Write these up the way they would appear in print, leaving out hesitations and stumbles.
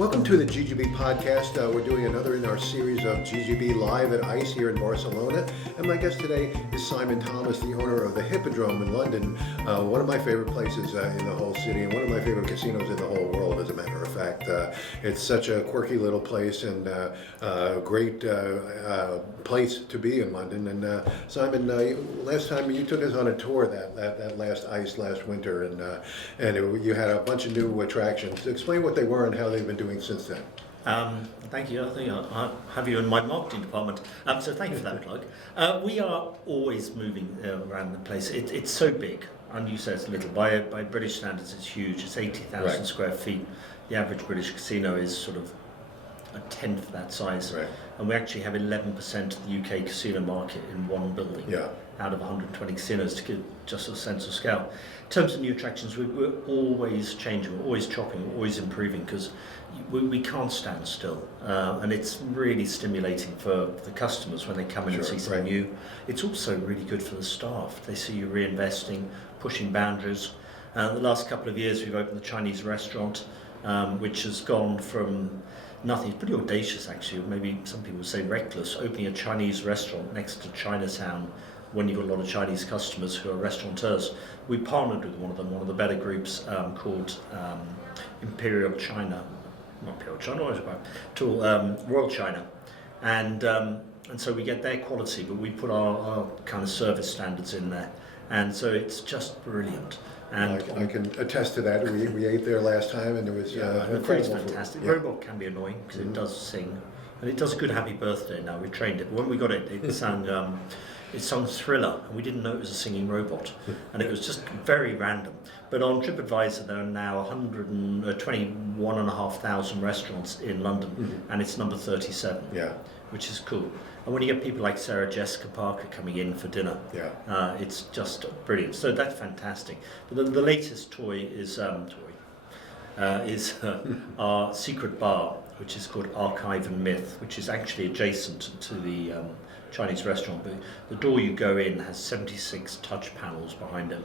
Welcome to the GGB podcast. We're doing another in our series of GGB Live at ICE here in Barcelona. And my guest today is Simon Thomas, the owner of the Hippodrome in London, one of my favorite places in the whole city and one of my favorite casinos in the whole world, as a matter of fact. It's such a quirky little place and a great place to be in London. And Simon, last time you took us on a tour that last ICE last winter, and you had a bunch of new attractions. Explain what they were and how they've been doing since then. Thank you. I think I'll have you in my marketing department. So thank you for that plug. We are always moving around the place. It's so big, and you say it's little. By British standards, it's huge. It's 80,000 Right. square feet. The average British casino is sort of a tenth that size. Right. And we actually have 11% of the UK casino market in one building. Yeah. Out of 120 casinos, to give just a sense of scale. In terms of new attractions, we're always changing, we're always chopping, we're always improving, because we can't stand still. And it's really stimulating for the customers when they come in and see something new. It's also really good for the staff. They see you reinvesting, pushing boundaries. The last couple of years we've opened the Chinese restaurant, which has gone from nothing. It's pretty audacious, actually. Maybe some people would say reckless, opening a Chinese restaurant next to Chinatown when you've got a lot of Chinese customers who are restaurateurs. We partnered with one of the better groups called Imperial China, not Imperial China, what was it about? Royal China, and so we get their quality, but we put our kind of service standards in there, and so it's just brilliant. And I can attest to that. We ate there last time, and it was the food's incredible. fantastic. Yeah. Robot can be annoying because it does sing, and it does a good happy birthday now. We trained it. When we got it, it sung Thriller, and we didn't know it was a singing robot, and it was just very random. But on TripAdvisor, there are now 121,500 restaurants in London, and it's number 37, Yeah. which is cool. And when you get people like Sarah Jessica Parker coming in for dinner, Yeah. it's just brilliant. So that's fantastic. But the latest toy is our secret bar, which is called Archive and Myth, which is actually adjacent to the Chinese restaurant. But the door you go in has 76 touch panels behind it,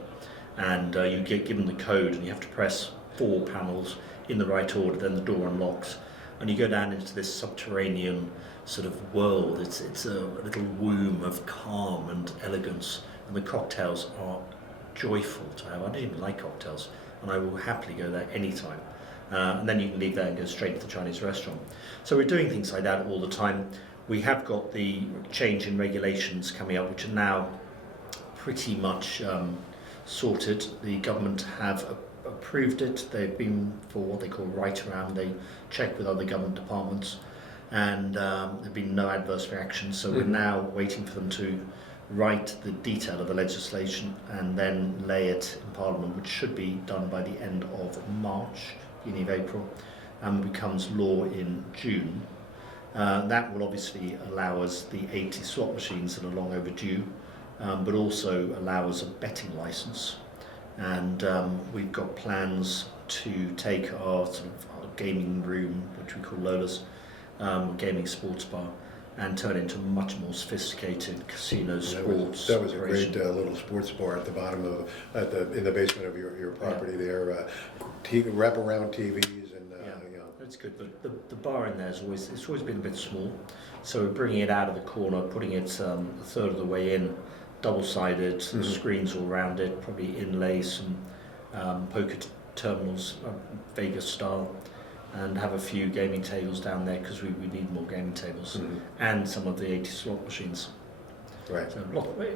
and you get given the code, and you have to press 4 panels in the right order, then the door unlocks, and you go down into this subterranean sort of world. It's a little womb of calm and elegance, and the cocktails are joyful to have. I don't even like cocktails, and I will happily go there anytime. And then you can leave there and go straight to the Chinese restaurant. So we're doing things like that all the time. We have got the change in regulations coming up, which are now pretty much sorted. The government have approved it. They've been for what they call right around. They check with other government departments, and there have been no adverse reactions. So we're now waiting for them to write the detail of the legislation and then lay it in Parliament, which should be done by the end of March, beginning of April, and becomes law in June. That will obviously allow us the 80 slot machines that are long overdue, but also allow us a betting license. And we've got plans to take our gaming room, which we call Lola's, gaming sports bar, and turn into a much more sophisticated casino sports. That was a operation. great little sports bar at the bottom in the basement of your property there. Wraparound TVs and you know. That's good, but the bar in there it's always been a bit small, so we're bringing it out of the corner, putting it a third of the way in, double-sided, screens all around it, probably inlay some poker terminals, Vegas style, and have a few gaming tables down there because we need more gaming tables, and some of the 80 slot machines. Right. So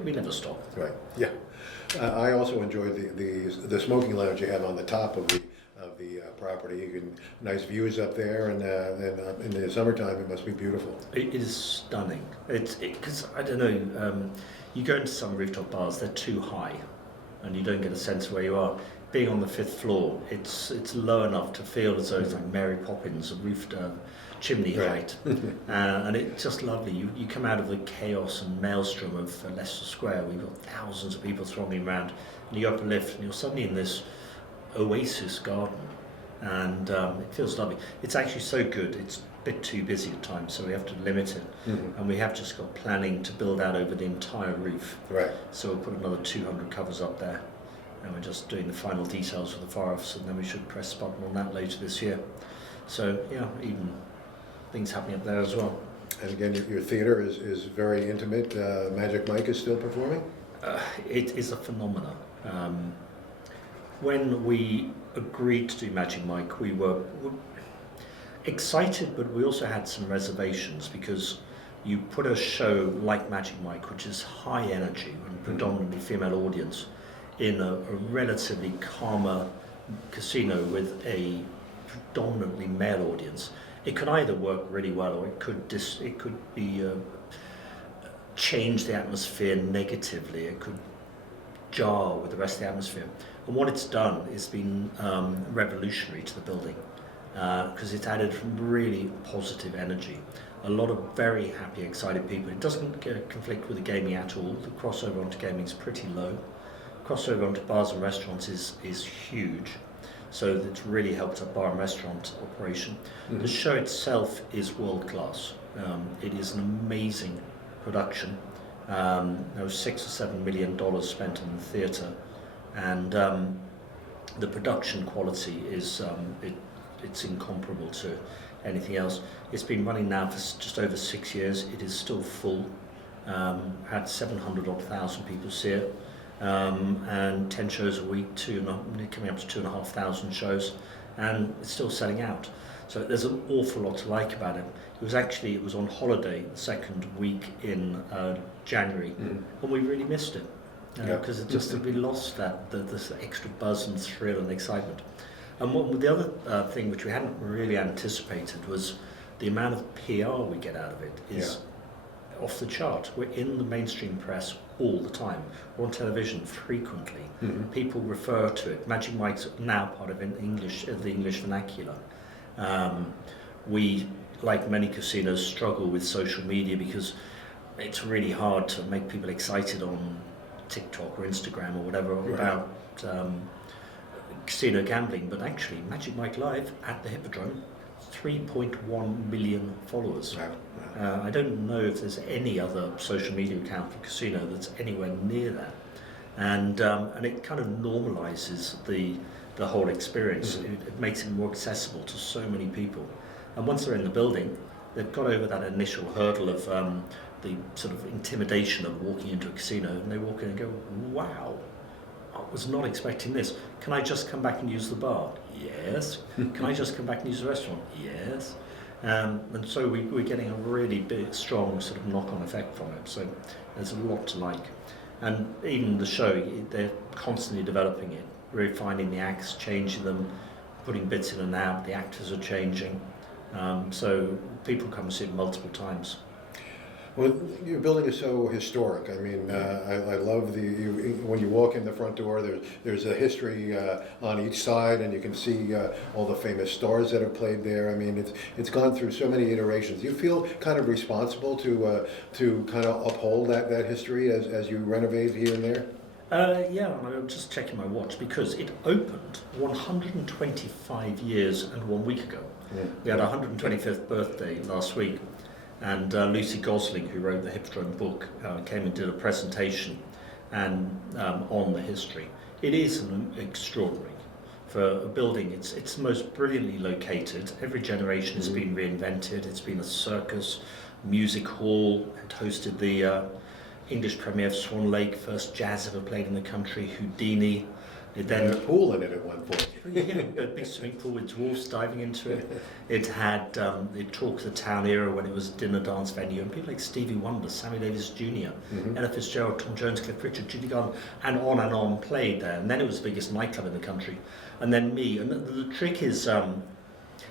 we never stop. Right. Yeah. I also enjoyed the smoking lounge you have on the top of the property. You can nice views up there, and in the summertime it must be beautiful. It is stunning. Because I don't know. You go into some rooftop bars, they're too high, and you don't get a sense of where you are. Being on the 5th floor, it's low enough to feel as though it's like Mary Poppins, a roofed chimney height, and it's just lovely. You come out of the chaos and maelstrom of Leicester Square. We've got thousands of people thronging around, and you go up a lift, and you're suddenly in this oasis garden, and it feels lovely. It's actually so good. It's a bit too busy at times, so we have to limit it, and we have just got planning to build out over the entire roof. Right. So we'll put another 200 covers up there, and we're just doing the final details for the fire office, and then we should press the button on that later this year. So yeah, even things happening up there as well. And again, your theater is very intimate. Magic Mike is still performing? It is a phenomenon. When we agreed to do Magic Mike, we were excited, but we also had some reservations, because you put a show like Magic Mike, which is high energy and predominantly female audience, in a relatively calmer casino with a predominantly male audience. It could either work really well, or it could be change the atmosphere negatively. It could jar with the rest of the atmosphere. And what it's done is been revolutionary to the building, because it's added really positive energy. A lot of very happy, excited people. It doesn't conflict with the gaming at all. The crossover onto gaming is pretty low. Crossover onto bars and restaurants is huge. So it's really helped our bar and restaurant operation. The show itself is world class. It is an amazing production. There was $6 or $7 million spent on the theatre, and the production quality is it's incomparable to anything else. It's been running now for just over 6 years. It is still full. Had 700,000 people see it, and 10 shows a week, coming up to 2,500 shows, and it's still selling out. So there's an awful lot to like about it. It was on holiday the second week in January, and we really missed it, because we lost the extra buzz and thrill and excitement. And the other thing which we hadn't really anticipated was the amount of PR we get out of it is off the chart. We're in the mainstream press all the time. We're on television frequently. People refer to it. Magic Mike's now part of the English vernacular. We, like many casinos, struggle with social media because it's really hard to make people excited on TikTok or Instagram or whatever about casino gambling. But actually, Magic Mike Live at the Hippodrome, 3.1 million followers. I don't know if there's any other social media account for casino that's anywhere near that. And it kind of normalizes the whole experience. It makes it more accessible to so many people. And once they're in the building, they've got over that initial hurdle of the sort of intimidation of walking into a casino, and they walk in and go, wow, I was not expecting this. Can I just come back and use the bar? Yes. Can I just come back and use the restaurant? Yes. And so we're getting a really big, strong sort of knock-on effect from it. So there's a lot to like. And even the show, they're constantly developing it, refining the acts, changing them, putting bits in and out. The actors are changing. So people come and see it multiple times. Well, your building is so historic. I mean, I love when you walk in the front door, there's a history on each side, and you can see all the famous stars that have played there. I mean, it's gone through so many iterations. You feel kind of responsible to kind of uphold that history as you renovate here and there? Yeah, I'm just checking my watch, because it opened 125 years and 1 week ago. We had our 125th birthday last week. And Lucy Gosling, who wrote the Hippodrome book, came and did a presentation on the history. It is extraordinary for a building. It's most brilliantly located. Every generation has been reinvented. It's been a circus, music hall. It hosted the English premiere of Swan Lake, first jazz ever played in the country, Houdini. It then had a pool in it at one point. A big swimming pool with dwarfs diving into it. It had the Talk of the Town era, when it was a dinner dance venue, and people like Stevie Wonder, Sammy Davis Jr., Ella Fitzgerald, Tom Jones, Cliff Richard, Judy Garland, and on played there. And then it was the biggest nightclub in the country. And then me. And the trick is,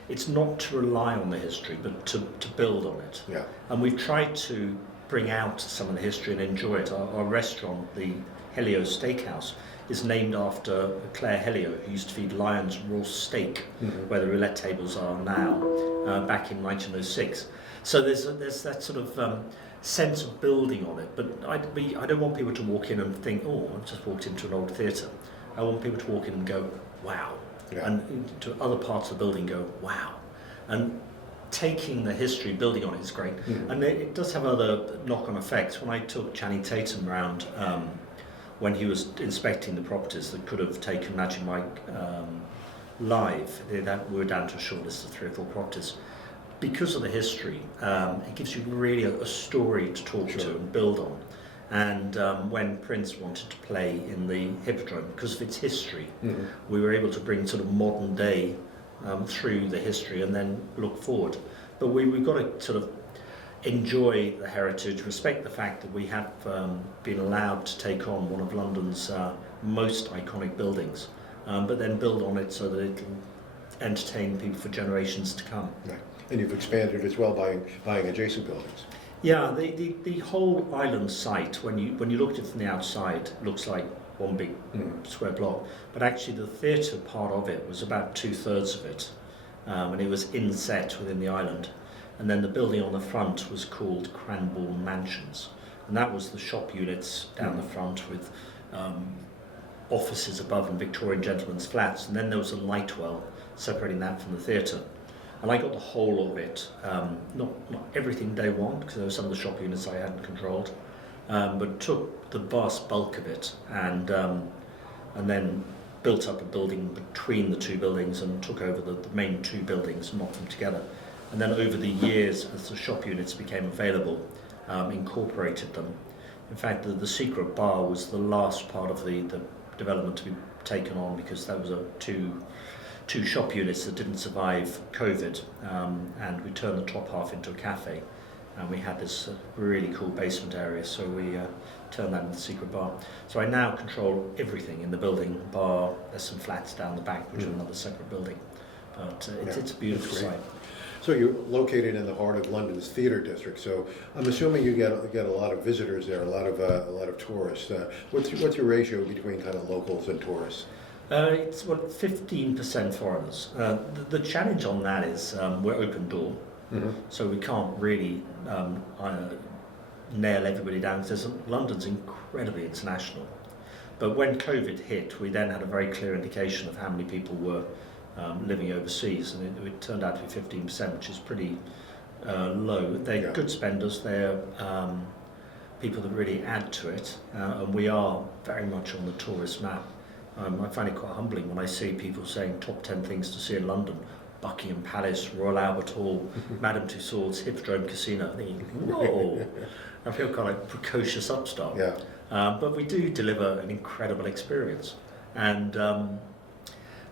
it's not to rely on the history, but to build on it. Yeah. And we've tried to bring out some of the history and enjoy it. Our restaurant, the Helio Steakhouse, is named after Claire Helio, who used to feed lions raw steak, where the roulette tables are now, back in 1906. So there's that sort of sense of building on it. But I don't want people to walk in and think, oh, I've just walked into an old theatre. I want people to walk in and go, wow. Yeah. And to other parts of the building go, wow. And taking the history, building on it is great. And it does have other knock-on effects. When I took Channing Tatum around, when he was inspecting the properties that could have taken Magic Mike live, we're down to a short list of 3 or 4 properties. Because of the history, it gives you really a story to talk to and build on. And when Prince wanted to play in the Hippodrome, because of its history, we were able to bring sort of modern day through the history and then look forward. But we've got to sort of enjoy the heritage, respect the fact that we have been allowed to take on one of London's most iconic buildings, but then build on it so that it can entertain people for generations to come. Right. And you've expanded as well by buying adjacent buildings. Yeah, the whole island site, when you look at it from the outside, looks like one big square block, but actually the theatre part of it was about 2/3 of it, and it was inset within the island. And then the building on the front was called Cranbourne Mansions, and that was the shop units down the front with offices above and Victorian gentlemen's flats, and then there was a light well separating that from the theatre. And I got the whole of it, not everything day one, because there were some of the shop units I hadn't controlled, but took the vast bulk of it and then built up a building between the 2 buildings and took over the main 2 buildings and knocked them together. And then over the years, as the shop units became available, incorporated them. In fact, the secret bar was the last part of the development to be taken on, because there was two shop units that didn't survive COVID, and we turned the top half into a cafe, and we had this really cool basement area, so we turned that into the secret bar. So I now control everything in the building, bar, there's some flats down the back, which are another separate building, but it's a beautiful site. So you're located in the heart of London's theatre district. So I'm assuming you get a lot of visitors there, a lot of tourists. What's your ratio between kind of locals and tourists? It's 15% foreigners. The challenge on that is we're open door, so we can't really nail everybody down, because London's incredibly international. But when COVID hit, we then had a very clear indication of how many people were living overseas, and it turned out to be 15%, which is pretty low. They're good spenders, they're people that really add to it, and we are very much on the tourist map. I find it quite humbling when I see people saying top 10 things to see in London: Buckingham Palace, Royal Albert Hall, Madame Tussauds, Hippodrome Casino. Thinking, whoa, I feel kind of precocious upstart. Yeah. But we do deliver an incredible experience, and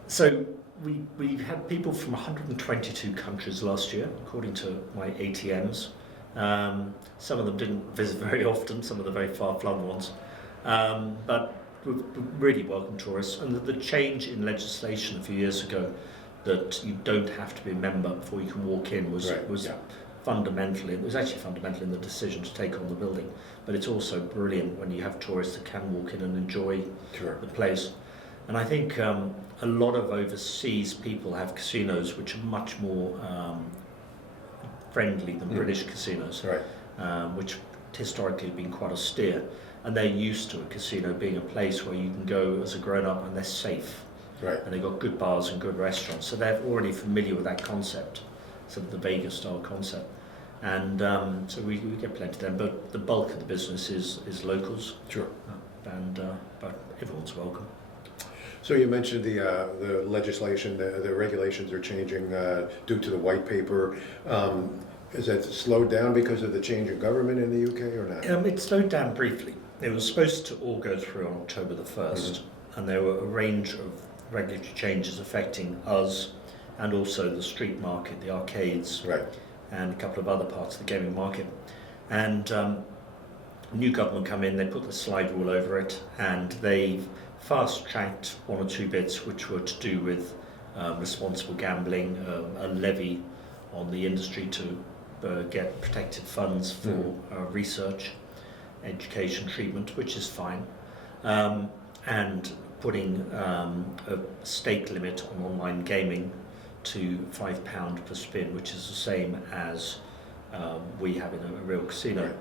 so we had people from 122 countries last year, according to my ATMs. Some of them didn't visit very often, some of the very far-flung ones, but we really welcome tourists. And the change in legislation a few years ago, that you don't have to be a member before you can walk in, was fundamental. It was actually fundamental in the decision to take on the building, but it's also brilliant when you have tourists that can walk in and enjoy the place. And I think a lot of overseas people have casinos which are much more friendly than British casinos, which historically have been quite austere. And they're used to a casino being a place where you can go as a grown-up and they're safe. And they've got good bars and good restaurants. So they're already familiar with that concept, sort of the Vegas-style concept. And so we get plenty of them, but the bulk of the business is locals. But everyone's welcome. So you mentioned the legislation, the regulations are changing due to the white paper. Is that slowed down because of the change in government in the UK or not? It slowed down briefly. It was supposed to all go through on October the 1st, and there were a range of regulatory changes affecting us and also the street market, the arcades, and a couple of other parts of the gaming market. And new government come in, they put the slide rule over it, and they fast-tracked one or two bits which were to do with responsible gambling, a levy on the industry to get protected funds for research, education, treatment, which is fine, and putting a stake limit on online gaming to £5 per spin, which is the same as we have in a real casino.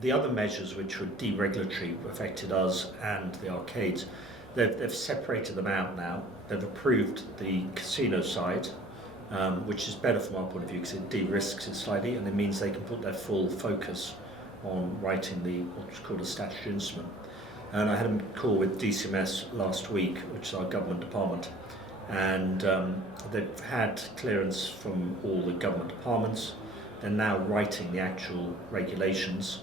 The other measures which were deregulatory affected us and the arcades. They've separated them out now. They've approved the casino side, which is better from our point of view because it de-risks it slightly, and it means they can put their full focus on writing what's called a statutory instrument. And I had a call with DCMS last week, which is our government department, and they've had clearance from all the government departments. They're now writing the actual regulations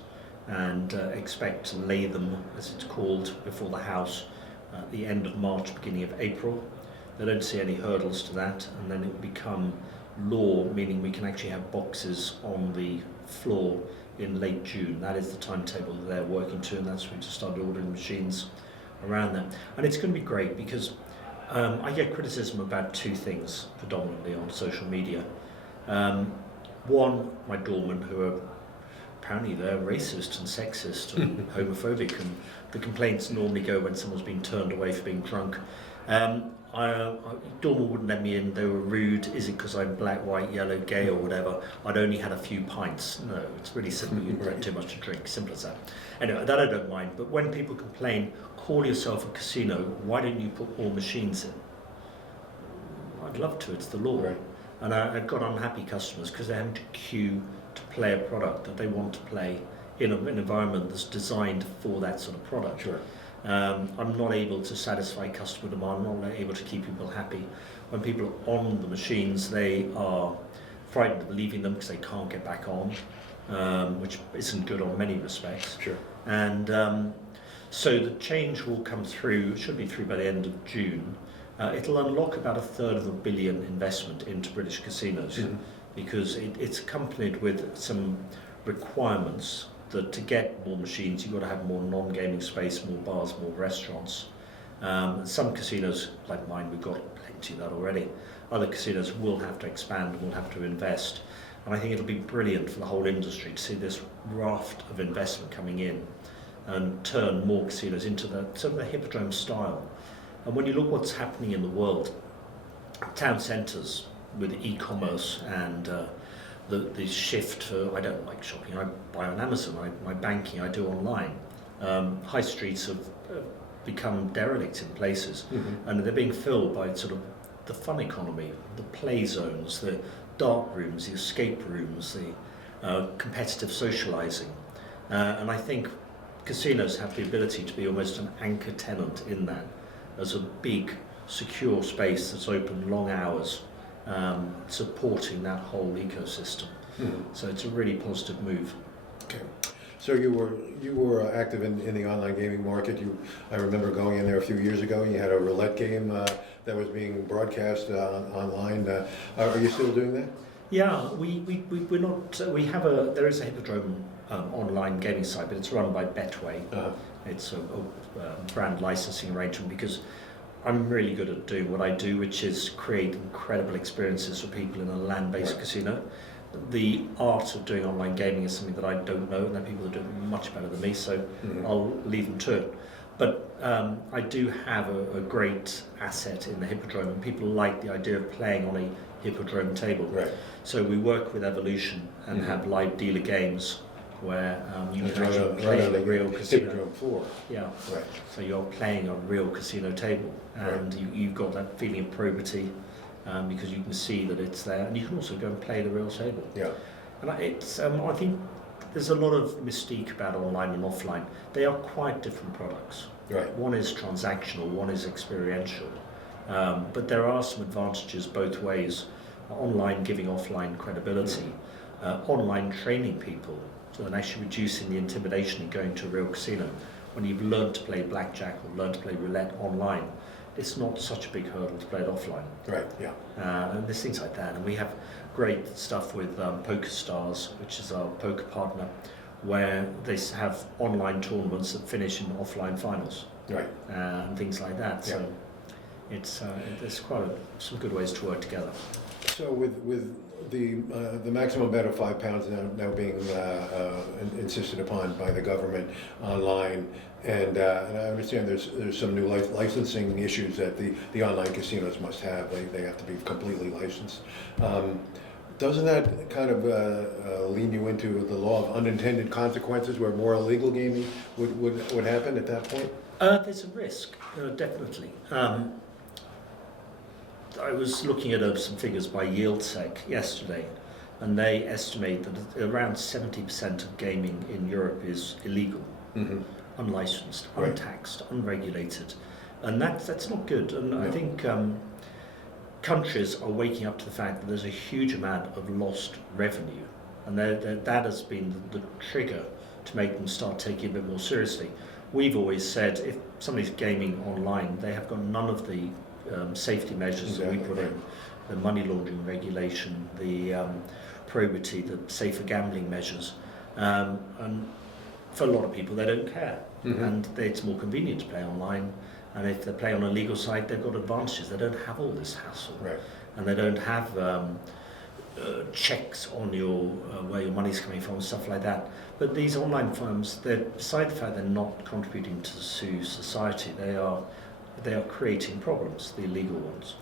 and expect to lay them, as it's called, before the House at the end of March, beginning of April. They don't see any hurdles to that, and then it will become law, meaning we can actually have boxes on the floor in late June. That is the timetable that they're working to, and that's when to start ordering machines around that. And it's going to be great because I get criticism about two things predominantly on social media. One, my doormen, who are apparently they're racist and sexist and homophobic, and the complaints normally go when someone's been turned away for being drunk. Doorman wouldn't let me in, they were rude. Is it because I'm black, white, yellow, gay or whatever? I'd only had a few pints. No, it's really simple. You drink too much to drink, simple as that. Anyway, that I don't mind, but when people complain, call yourself a casino, why don't you put more machines in? I'd love to, it's the law. Right. And I've got unhappy customers because they're having to queue to play a product that they want to play in an environment that's designed for that sort of product. Sure. I'm not able to satisfy customer demand, I'm not able to keep people happy. When people are on the machines, they are frightened of leaving them because they can't get back on, which isn't good on many respects. Sure. And so the change will come through, should be through by the end of June. It'll unlock about $250 million investment into British casinos, because it's accompanied with some requirements that to get more machines, you've got to have more non-gaming space, more bars, more restaurants. Some casinos, like mine, we've got plenty of that already. Other casinos will have to expand, will have to invest. And I think it'll be brilliant for the whole industry to see this raft of investment coming in and turn more casinos into the sort of the Hippodrome style. And when you look what's happening in the world, town centres with e-commerce and the shift for, I don't like shopping, I buy on Amazon, my banking I do online. High streets have become derelict in places, and they're being filled by sort of the fun economy, the play zones, the dark rooms, the escape rooms, the competitive socialising. And I think casinos have the ability to be almost an anchor tenant in that, as a big, secure space that's open long hours, supporting that whole ecosystem. So it's a really positive move. Okay. So you were active in the online gaming market. I remember going in there a few years ago. You had a roulette game that was being broadcast online. Are you still doing that? Yeah, we're not. There is a Hippodrome online gaming site, but it's run by Betway. It's a brand licensing arrangement, because I'm really good at doing what I do, which is create incredible experiences for people in a land-based casino. The art of doing online gaming is something that I don't know, and there are people that do it much better than me, so I'll leave them to it. But I do have a great asset in the Hippodrome, and people like the idea of playing on a Hippodrome table. Right. So we work with Evolution and have live dealer games where you can actually play on a real casino. Hippodrome floor. Yeah. Right. So you're playing on a real casino table, and you've got that feeling of probity, because you can see that it's there, and you can also go and play the real table. Yeah. And I think there's a lot of mystique about online and offline. They are quite different products. Right. One is transactional, one is experiential. But there are some advantages both ways. Online giving offline credibility, online training people, so then actually reducing the intimidation in going to a real casino. When you've learned to play blackjack or learned to play roulette online, it's not such a big hurdle to play it offline. Right, yeah. And there's things like that. And we have great stuff with Poker Stars, which is our poker partner, where they have online tournaments that finish in offline finals. Right. And things like that. So there's quite some good ways to work together. So with the maximum bet of £5 now being insisted upon by the government online, and I understand there's some new licensing issues that the online casinos must have. They have to be completely licensed. Doesn't that kind of lean you into the law of unintended consequences, where more illegal gaming would happen at that point? There's a risk, definitely. I was looking at some figures by YieldSec yesterday, and they estimate that around 70% of gaming in Europe is illegal, unlicensed, untaxed, unregulated, and that's not good. And I think countries are waking up to the fact that there's a huge amount of lost revenue, and that has been the trigger to make them start taking it a bit more seriously. We've always said if somebody's gaming online, they have got none of the safety measures that we put in, the money laundering regulation, the probity, the safer gambling measures, and for a lot of people they don't care, and it's more convenient to play online, and if they play on a legal site they've got advantages. They don't have all this hassle, and they don't have checks on your where your money's coming from, stuff like that. But these online firms, beside the fact they're not contributing to society, they are creating problems, the illegal ones.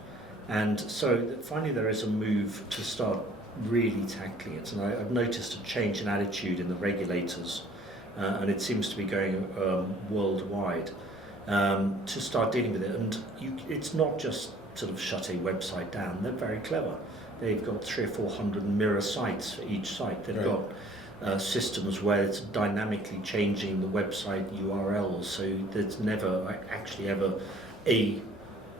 And so finally there is a move to start really tackling it, and I've noticed a change in attitude in the regulators, and it seems to be going worldwide, to start dealing with it. And it's not just sort of shut a website down. They're very clever. They've got 300 or 400 mirror sites for each site. They've got systems where it's dynamically changing the website URLs, so there's never actually ever a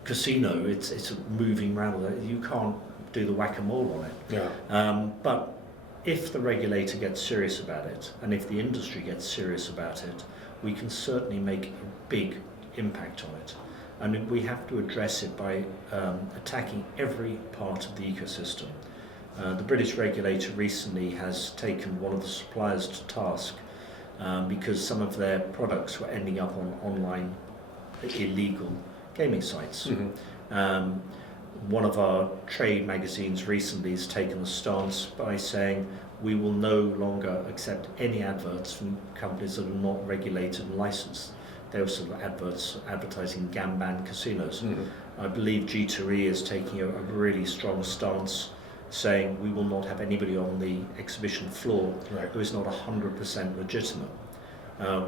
casino. It's moving around. You can't do the whack-a-mole on it. But if the regulator gets serious about it, and if the industry gets serious about it, we can certainly make a big impact on it. And we have to address it by attacking every part of the ecosystem. The British regulator recently has taken one of the suppliers to task because some of their products were ending up on online illegal gaming sites. One of our trade magazines recently has taken a stance by saying we will no longer accept any adverts from companies that are not regulated and licensed. They were sort of advertising Gamban casinos. I believe G2E is taking a really strong stance, saying we will not have anybody on the exhibition floor who is not 100% legitimate.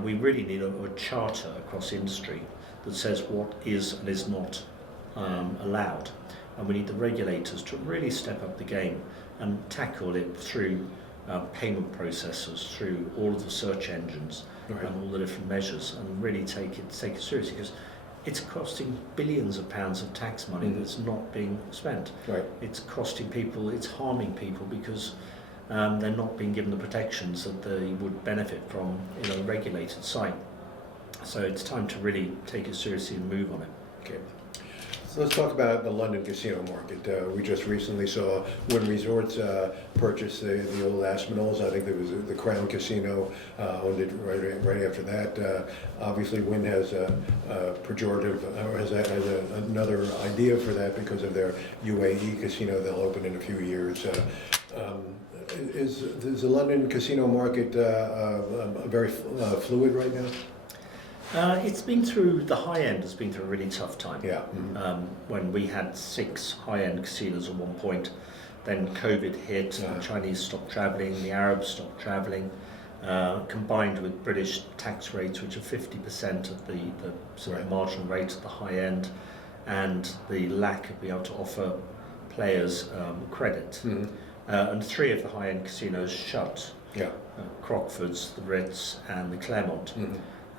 We really need a charter across industry that says what is and is not allowed. And we need the regulators to really step up the game and tackle it through payment processors, through all of the search engines, and all the different measures, and really take it seriously, because it's costing billions of pounds of tax money that's not being spent. It's costing people, it's harming people, because they're not being given the protections that they would benefit from in a regulated site. So it's time to really take it seriously and move on it. Okay. So let's talk about the London casino market. We just recently saw Wynn Resorts purchase the old Aspinalls. I think there was the Crown Casino owned it right after that. Obviously, Wynn has a pejorative, or has another idea for that because of their UAE casino they'll open in a few years. Is the London casino market very fluid right now? It's been through, the high end has been through a really tough time. When we had 6 high-end casinos at one point, then COVID hit, the Chinese stopped travelling, the Arabs stopped travelling, combined with British tax rates, which are 50% of the sort of marginal rate at the high end, and the lack of being able to offer players credit. And 3 of the high-end casinos shut, Crockford's, the Ritz and the Claremont.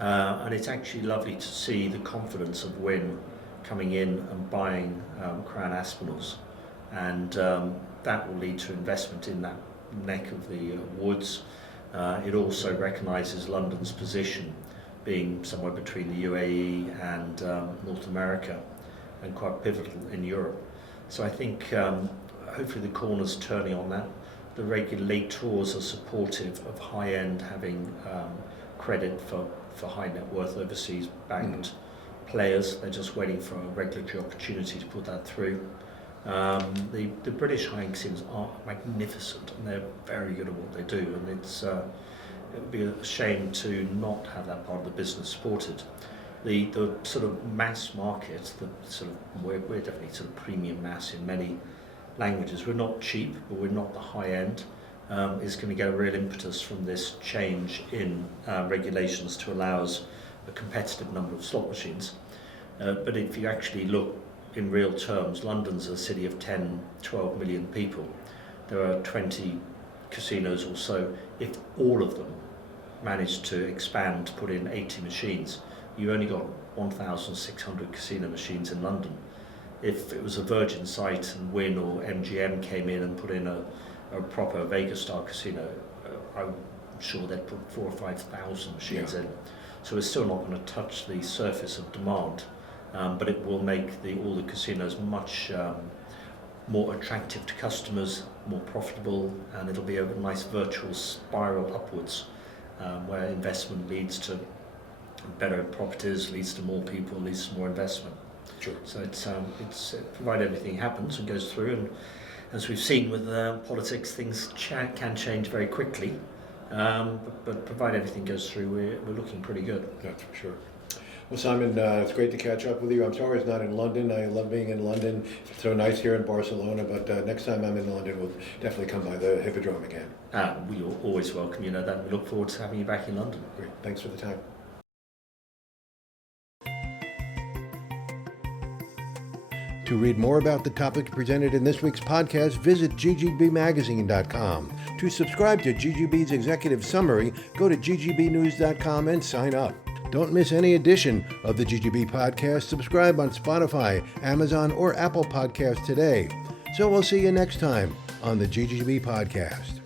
And it's actually lovely to see the confidence of Wynn coming in and buying Crown Aspinalls, and that will lead to investment in that neck of the woods. It also recognises London's position being somewhere between the UAE and North America, and quite pivotal in Europe. So I think hopefully the corner's turning on that. The regulators are supportive of high-end having credit for high net worth overseas banked players. They're just waiting for a regulatory opportunity to put that through. The British high-end casinos are magnificent, and they're very good at what they do, and it would be a shame to not have that part of the business supported. The sort of mass market, we're definitely sort of premium mass in many languages. We're not cheap, but we're not the high end. Is going to get a real impetus from this change in regulations to allow us a competitive number of slot machines. But if you actually look in real terms, London's a city of 10, 12 million people. There are 20 casinos or so. If all of them managed to expand, to put in 80 machines, you only got 1,600 casino machines in London. if it was a Virgin site and Wynn or MGM came in and put in a proper Vegas-style casino, I'm sure they'd put 4,000 or 5,000 machines in. So we're still not going to touch the surface of demand, but it will make all the casinos much more attractive to customers, more profitable, and it'll be a nice virtual spiral upwards, where investment leads to better properties, leads to more people, leads to more investment. Sure. So it's provided everything happens and goes through, and as we've seen with politics, things can change very quickly. But provided everything goes through, we're looking pretty good. That's for sure. Well, Simon, it's great to catch up with you. I'm sorry it's not in London. I love being in London. It's so nice here in Barcelona, but next time I'm in London, we'll definitely come by the Hippodrome again. We're always welcome, you know that. We look forward to having you back in London. Great. Thanks for the time. To read more about the topic presented in this week's podcast, visit ggbmagazine.com. To subscribe to GGB's executive summary, go to ggbnews.com and sign up. Don't miss any edition of the GGB podcast. Subscribe on Spotify, Amazon, or Apple Podcasts today. So we'll see you next time on the GGB podcast.